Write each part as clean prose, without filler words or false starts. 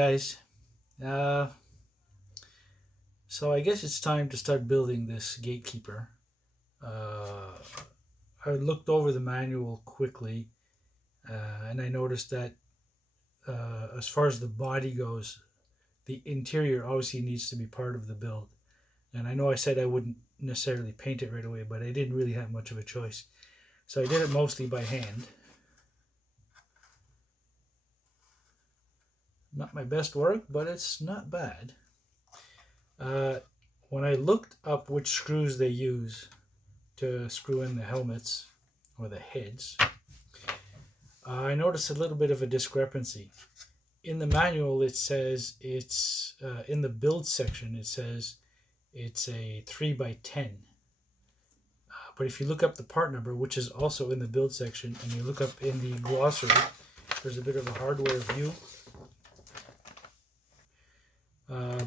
guys. So I guess it's time to start building this gatekeeper. I looked over the manual quickly, and I noticed that as far as the body goes, the interior obviously needs to be part of the build. And I know I said I wouldn't necessarily paint it right away, but I didn't really have much of a choice. So I did it mostly by hand. Not my best work, but it's not bad. When I looked up which screws they use to screw in the helmets or the heads, I noticed a little bit of a discrepancy. In the manual, it says it's in the build section. It says it's a 3x10. But if you look up the part number, which is also in the build section, and you look up in the glossary, there's a bit of a hardware view.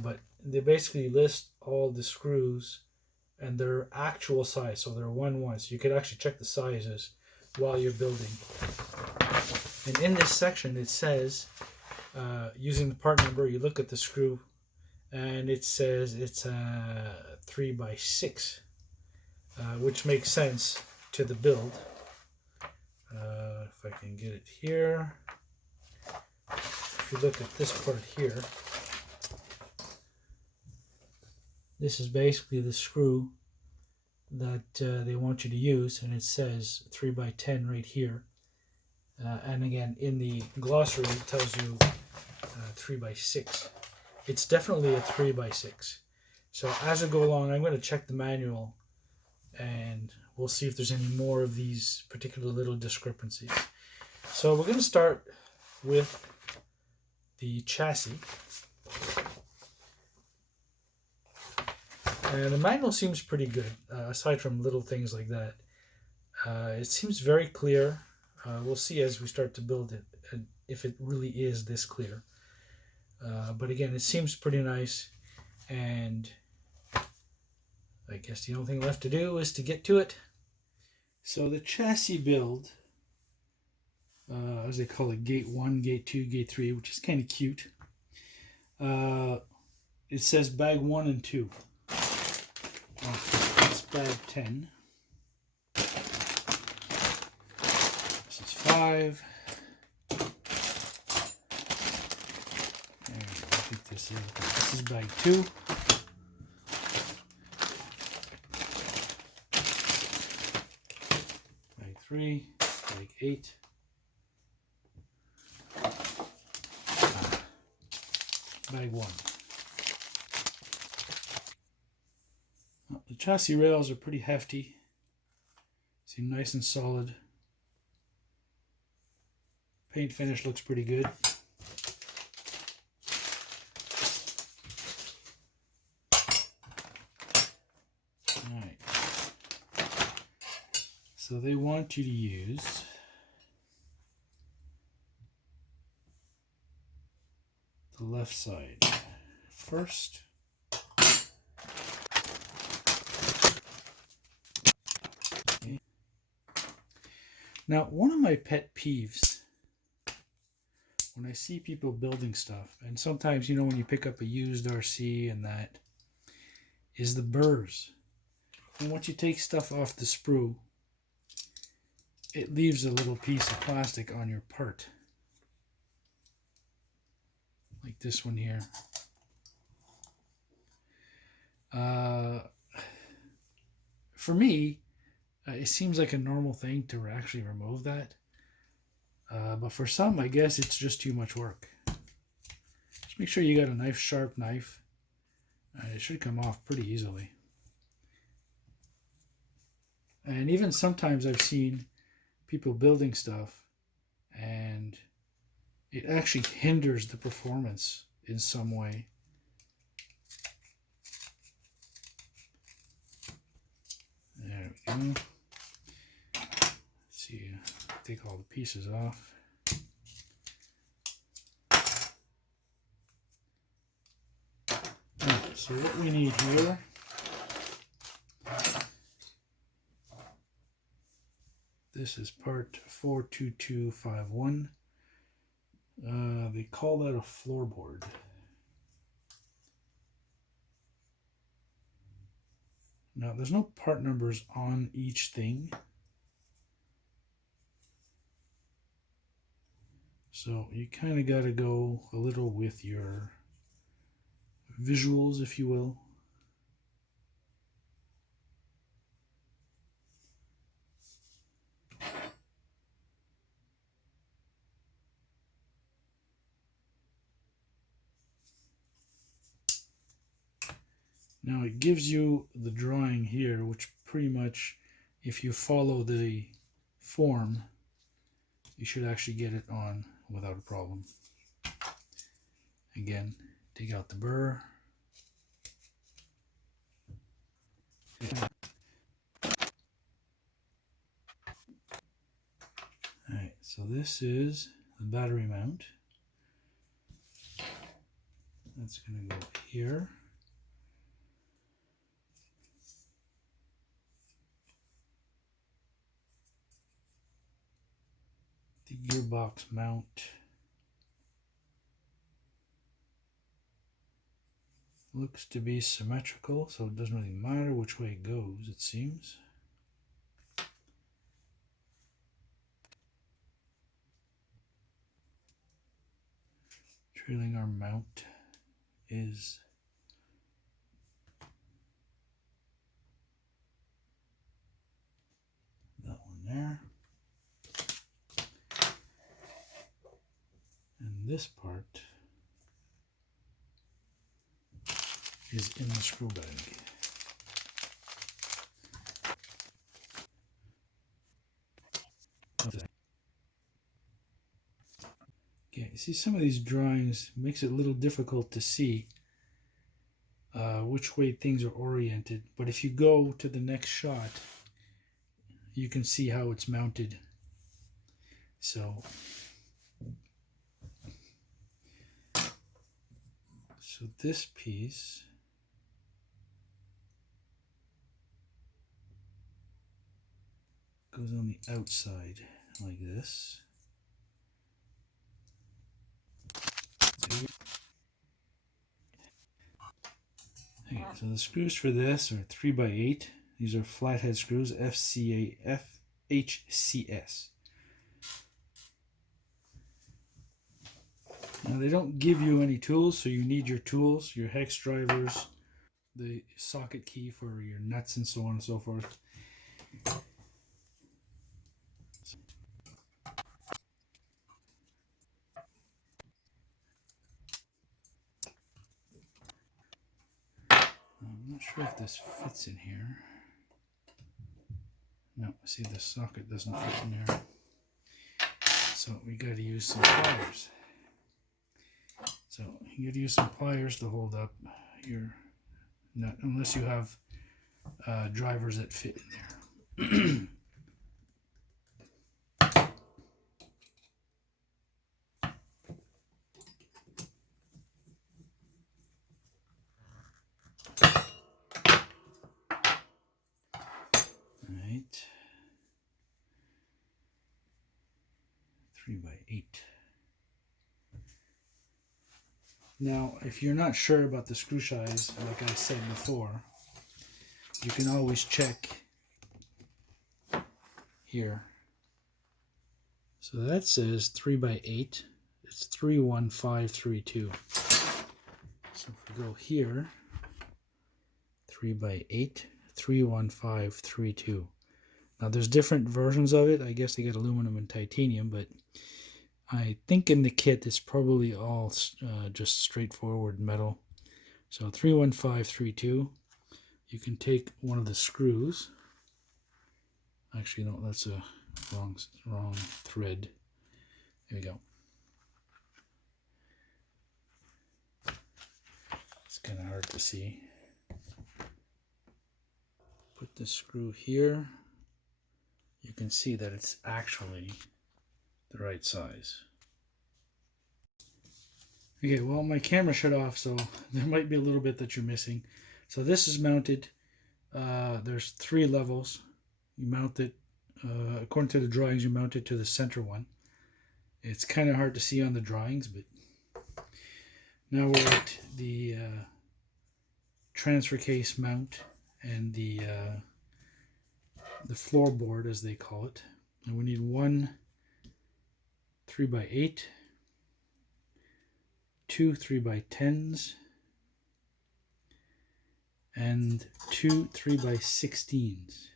But they basically list all the screws and their actual size. So they're 1-1. So you could actually check the sizes while you're building. And in this section, it says, using the part number, you look at the screw, and it says it's a 3x6, which makes sense to the build. If I can get it here. If you look at this part here, this is basically the screw that they want you to use, and it says 3x10 right here. And again, in the glossary, it tells you 3x6. It's definitely a 3x6. So as I go along, I'm going to check the manual, and we'll see if there's any more of these particular little discrepancies. So we're going to start with the chassis. And the manual seems pretty good, aside from little things like that. It seems very clear. We'll see as we start to build it, if it really is this clear. But again, it seems pretty nice, and I guess the only thing left to do is to get to it. So the chassis build, as they call it, gate 1, gate 2, gate 3, which is kind of cute. It says bag 1 and 2. It's bag 10. This is 5. And I think this is bag 2. Bag 3. Bag 8. Bag 1. The chassis rails are pretty hefty. Seem nice and solid. Paint finish looks pretty good. Alright. So they want you to use the left side first. Now, one of my pet peeves when I see people building stuff, and sometimes, you know, when you pick up a used RC and that, is the burrs. And once you take stuff off the sprue, it leaves a little piece of plastic on your part. Like this one here. For me, it seems like a normal thing to actually remove that. But for some, I guess it's just too much work. Just make sure you got a sharp knife. It should come off pretty easily. And even sometimes I've seen people building stuff, and it actually hinders the performance in some way. There we go. Let's see, take all the pieces off. Right, so what we need here This is part 42251. They call that a floorboard. Now, there's no part numbers on each thing. So you kind of got to go a little with your visuals, if you will. Now it gives you the drawing here, which pretty much, if you follow the form, you should actually get it on without a problem. Again, take out the burr. Alright, so this is the battery mount. That's going to go here. The gearbox mount looks to be symmetrical, so it doesn't really matter which way it goes, it seems. Trailing arm mount is that one there. And this part is in the screw bag. Okay, see, some of these drawings makes it a little difficult to see which way things are oriented, but if you go to the next shot, you can see how it's mounted. So this piece goes on the outside like this. Okay, so the screws for this are 3x8. These are flathead screws, FHCS. Now they don't give you any tools, so you need your tools, your hex drivers, the socket key for your nuts and so on and so forth. I'm not sure if this fits in here. No, see, the socket doesn't fit in there. So we got to use some pliers. So you got to use some pliers to hold up your nut, unless you have drivers that fit in there. Alright. 3x8. Now, if you're not sure about the screw size, like I said before, you can always check here. So that says 3x8. It's 31532. So if we go here, 3x8, 31532. Now there's different versions of it. I guess they get aluminum and titanium, but I think in the kit it's probably all just straightforward metal. So 31532. You can take one of the screws. Actually, no, that's a wrong thread. There we go. It's kind of hard to see. Put the screw here. You can see that it's actually the right size. Okay, well, my camera shut off, so there might be a little bit that you're missing. So this is mounted. There's 3 levels. You mount it, according to the drawings, you mount it to the center one. It's kind of hard to see on the drawings, but now we're at the transfer case mount and the floorboard, as they call it. And we need one 3x8, two 3x10s, and two 3x16s.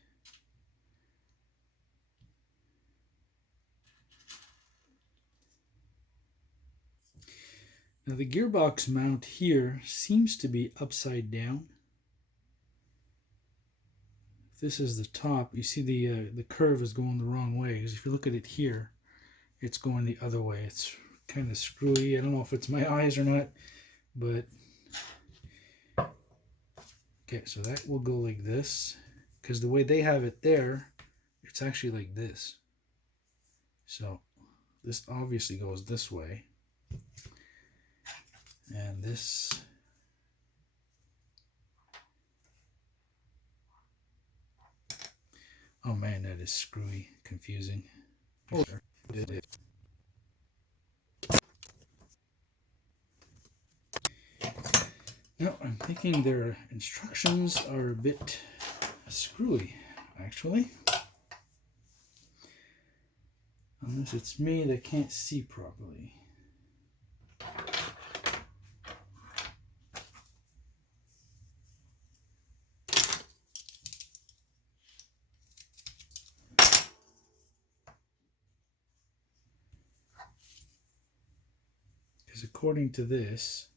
Now the gearbox mount here seems to be upside down. If this is the top, you see the curve is going the wrong way, because if you look at it here, it's going the other way. It's kind of screwy. I don't know if it's my eyes or not, but okay, so that will go like this, because the way they have it there, it's actually like this. So this obviously goes this way, and this oh man, that is screwy, confusing. Oh, no, I'm thinking their instructions are a bit screwy, actually. Unless it's me that can't see properly. Because according to this,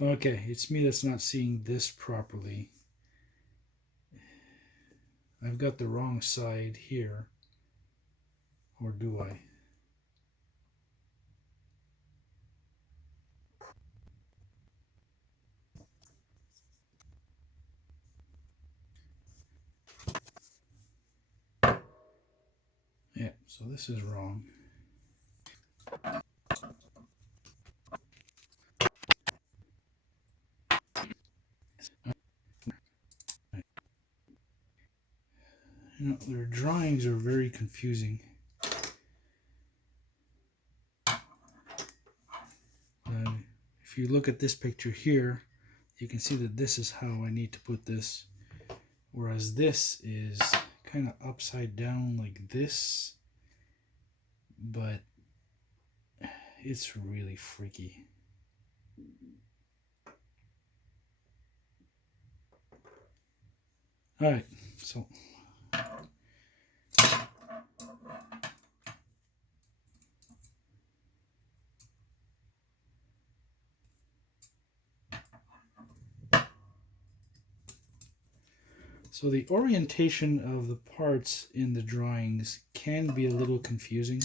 okay, it's me that's not seeing this properly. I've got the wrong side here. Or do I? Yeah, so this is wrong. You know, their drawings are very confusing. If you look at this picture here, you can see that this is how I need to put this, whereas this is kind of upside down like this, but it's really freaky. All right, so the orientation of the parts in the drawings can be a little confusing.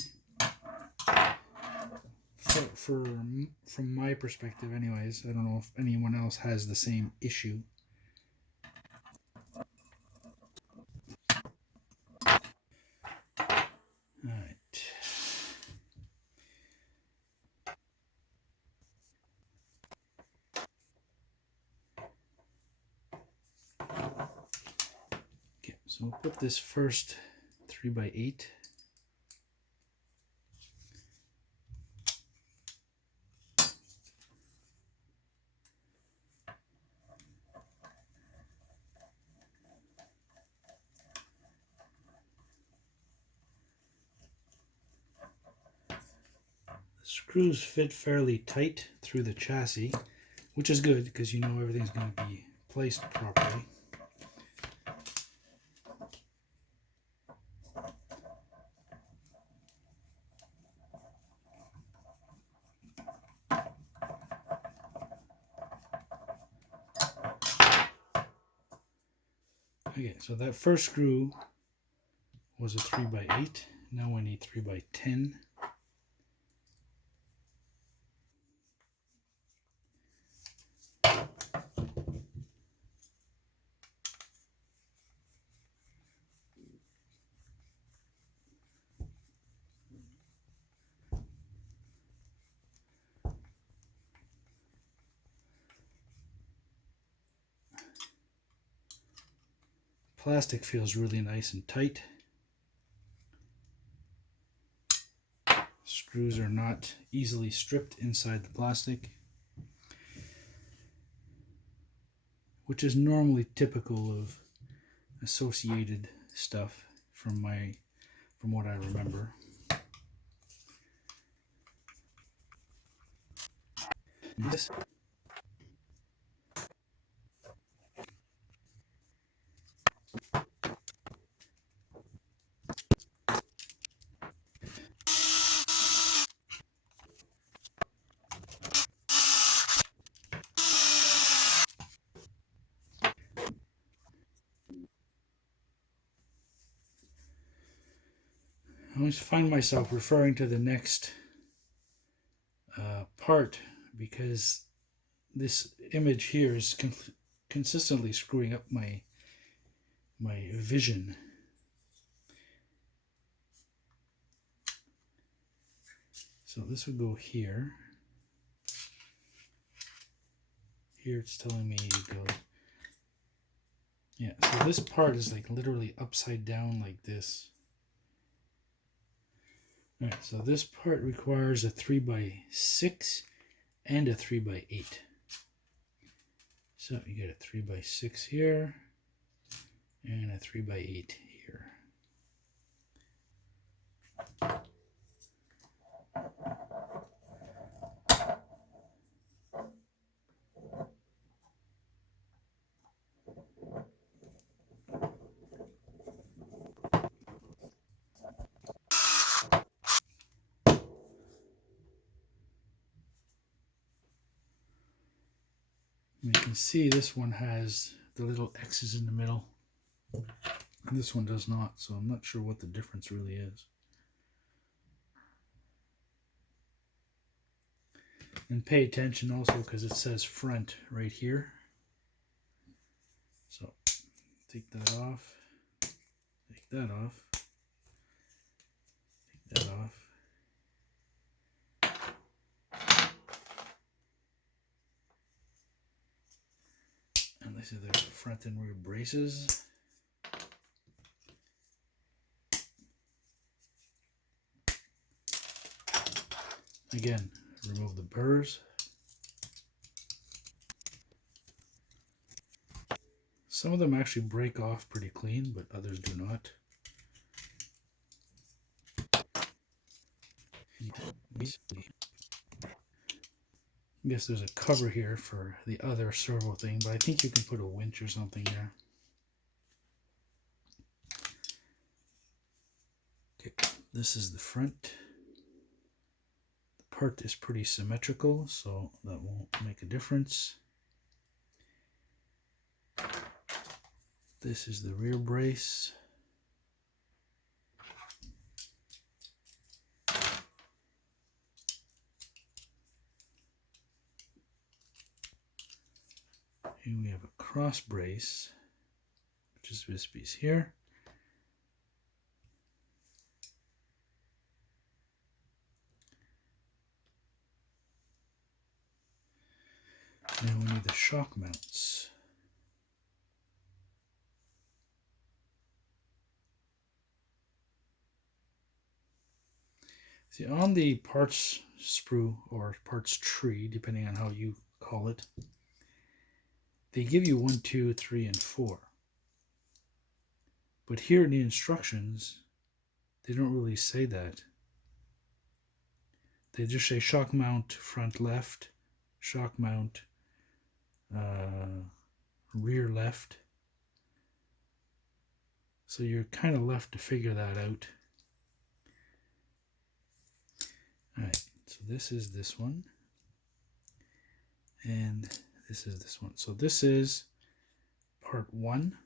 From my perspective anyways. I don't know if anyone else has the same issue. Alright. Okay, so we'll put this first 3x8. Screws fit fairly tight through the chassis, which is good because you know everything's going to be placed properly. Okay, so that first screw was a 3x8. Now we need 3x10. plastic feels really nice and tight. Screws are not easily stripped inside the plastic, which is normally typical of associated stuff from what I remember. This I always find myself referring to the next part because this image here is consistently screwing up my vision. So this would go here. Here it's telling me to go. Yeah, so this part is like literally upside down like this. Alright, so this part requires a 3x6 and a 3x8. So you get a 3x6 here and a 3x8 here. You can see this one has the little X's in the middle. And this one does not, so I'm not sure what the difference really is. And pay attention also because it says front right here. So take that off, take that off, take that off. And this is the front and rear braces. Again, remove the burrs. Some of them actually break off pretty clean, but others do not. I guess there's a cover here for the other servo thing, but I think you can put a winch or something there. Okay, this is the front. The part is pretty symmetrical, so that won't make a difference. This is the rear brace. Here we have a cross brace, which is this piece here. Now we need the shock mounts. See, on the parts sprue or parts tree, depending on how you call it, they give you 1, 2, 3, and 4. But here in the instructions, they don't really say that. They just say shock mount front left, shock mount rear left. So you're kind of left to figure that out. Alright, so this is this one. And this is this one. So this is part 1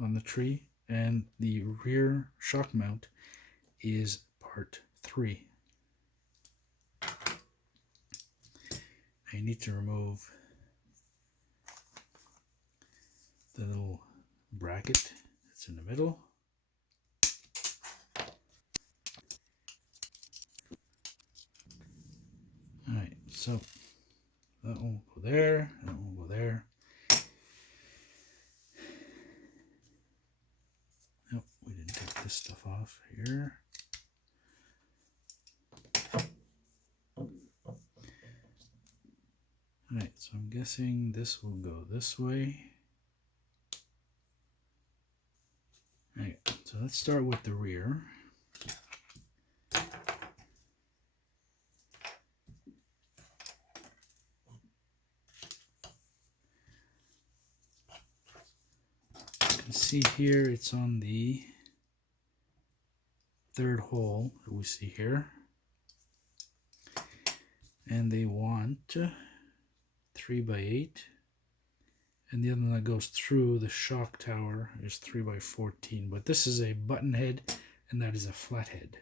on the tree, and the rear shock mount is part 3. I need to remove the little bracket that's in the middle. Alright, so that one will go there, that one will go there. here. Alright, so I'm guessing this will go this way. Alright, so let's start with the rear. You can see here it's on the third hole that we see here. And they want 3x8, and the other one that goes through the shock tower is 3x14, but this is a button head and that is a flat head.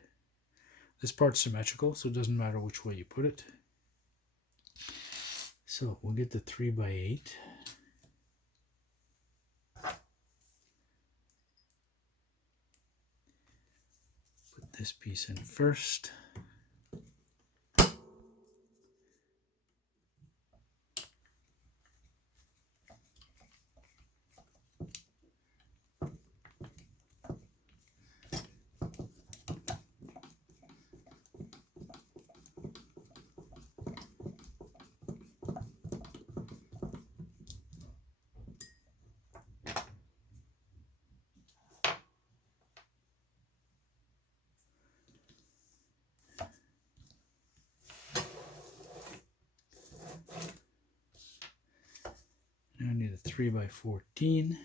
This part's symmetrical, so it doesn't matter which way you put it. So we'll get the 3x8. Put this piece in first. Now I need a 3x14.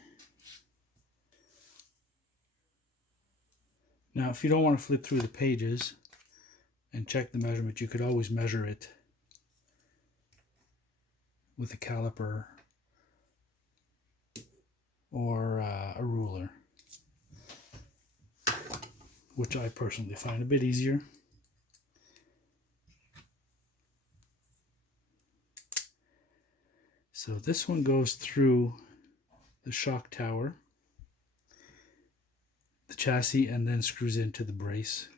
Now, if you don't want to flip through the pages and check the measurement, you could always measure it with a caliper or a ruler, which I personally find a bit easier. So this one goes through the shock tower, the chassis, and then screws into the brace.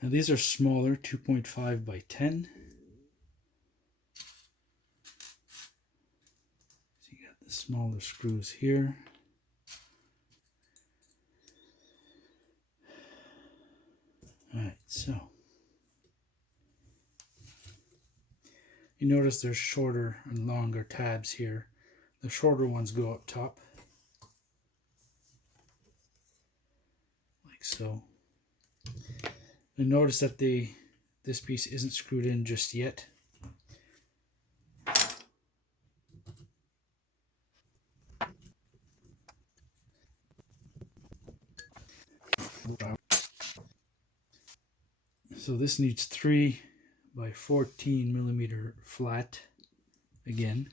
Now these are smaller, 2.5 by 10. So you got the smaller screws here. Alright, so you notice there's shorter and longer tabs here. The shorter ones go up top, like so. And notice that this piece isn't screwed in just yet. So this needs 3x14 millimeter flat again.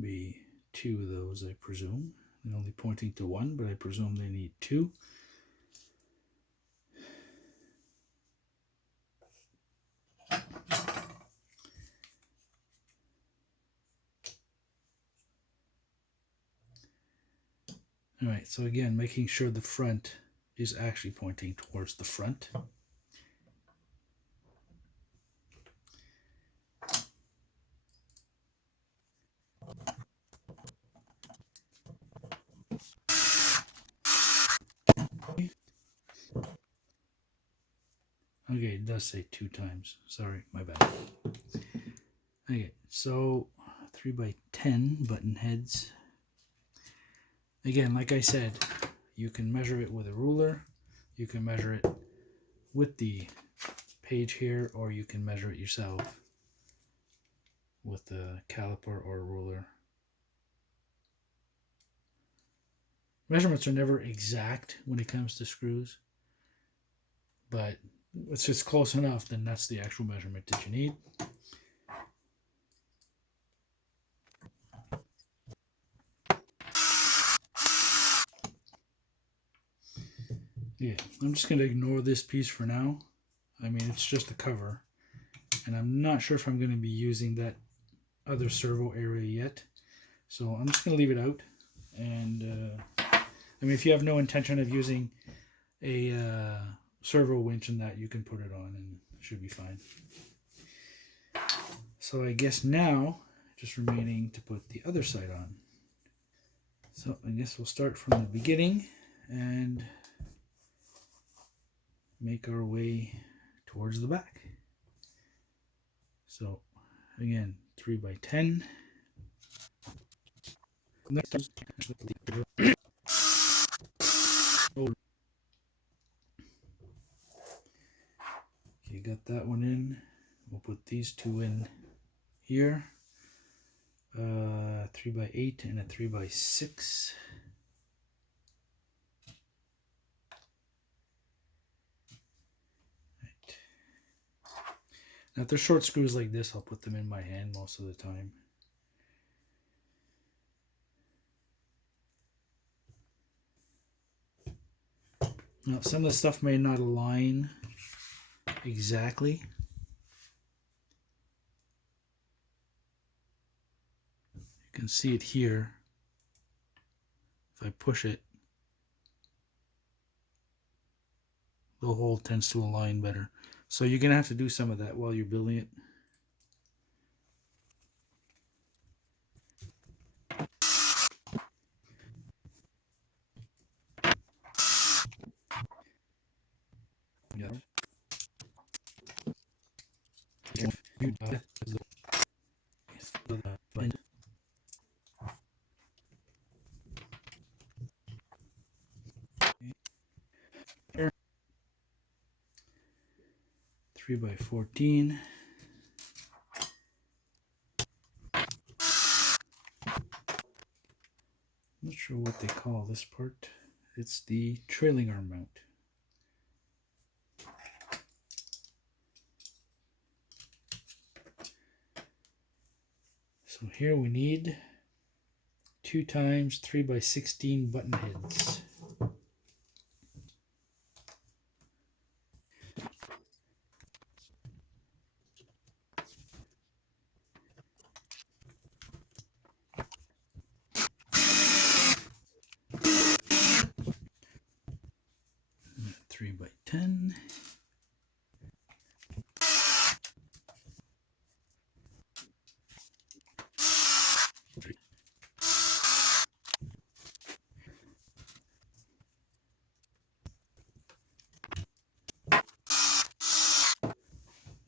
Be 2 of those, I presume. They're only pointing to 1, but I presume they need 2. Alright, so again, making sure the front is actually pointing towards the front. Okay, it does say 2 times. Sorry, my bad. Okay, so 3x10 button heads. Again, like I said, you can measure it with a ruler, you can measure it with the page here, or you can measure it yourself with a caliper or a ruler. Measurements are never exact when it comes to screws, but it's just close enough, then that's the actual measurement that you need. Yeah, I'm just going to ignore this piece for now. I mean, it's just a cover, and I'm not sure if I'm going to be using that other servo area yet, so I'm just going to leave it out. And I mean, if you have no intention of using a servo winch and that, you can put it on and it should be fine. So I guess now just remaining to put the other side on. So I guess we'll start from the beginning and make our way towards the back. So again, 3x10. You got that one in. We'll put these two in here. 3x8 and a 3x6. Right. Now if they're short screws like this, I'll put them in my hand most of the time. Now some of the stuff may not align exactly. You can see it here. If I push it, the hole tends to align better. So you're going to have to do some of that while you're building it. Yeah. Here. 3x14. Not sure what they call this part. It's the trailing arm mount. So here we need 2 times 3x16 button heads. And 3x10.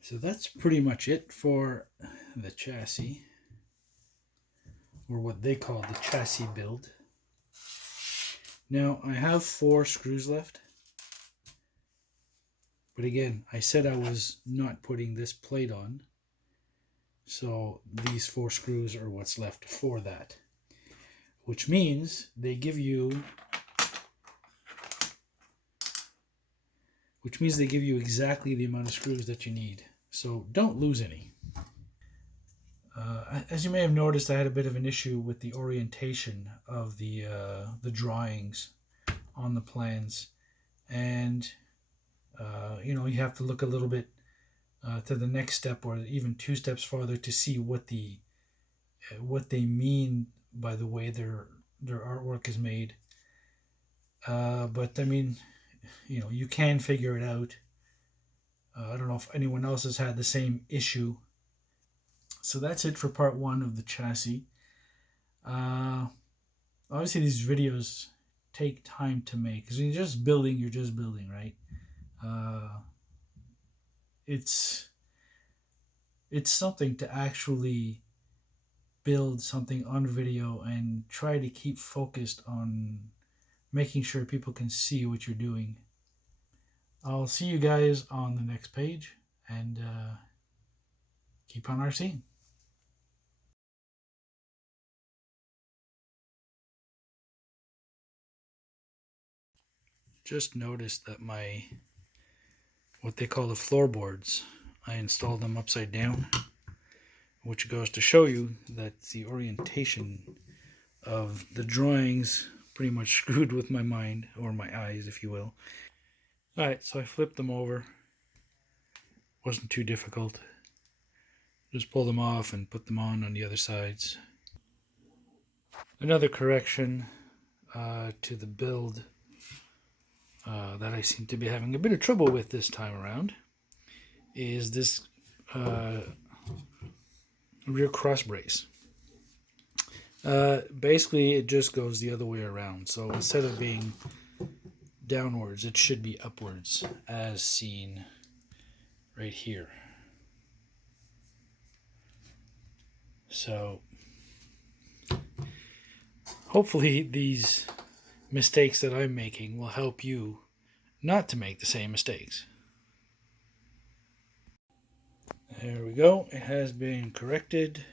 So that's pretty much it for the chassis, or what they call the chassis build. Now I have 4 screws left, but again, I said I was not putting this plate on, so these 4 screws are what's left for that, which means they give you exactly the amount of screws that you need. So don't lose any. As you may have noticed, I had a bit of an issue with the orientation of the drawings on the plans, and you know, you have to look a little bit to the next step, or even 2 steps farther, to see what they mean by the way their artwork is made. But I mean, you know, you can figure it out. I don't know if anyone else has had the same issue. So that's it for part 1 of the chassis. Obviously these videos take time to make, because when you're just building, right? It's something to actually build something on video and try to keep focused on making sure people can see what you're doing. I'll see you guys on the next page, and keep on RCing. Just noticed that what they call the floorboards, I installed them upside down, which goes to show you that the orientation of the drawings pretty much screwed with my mind, or my eyes, if you will. Alright, so I flipped them over. Wasn't too difficult. Just pull them off and put them on the other sides. Another correction to the build. that I seem to be having a bit of trouble with this time around is this rear cross brace. Basically, it just goes the other way around. So instead of being downwards, it should be upwards, as seen right here. So hopefully these mistakes that I'm making will help you not to make the same mistakes. There we go. It has been corrected.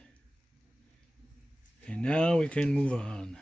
And now we can move on.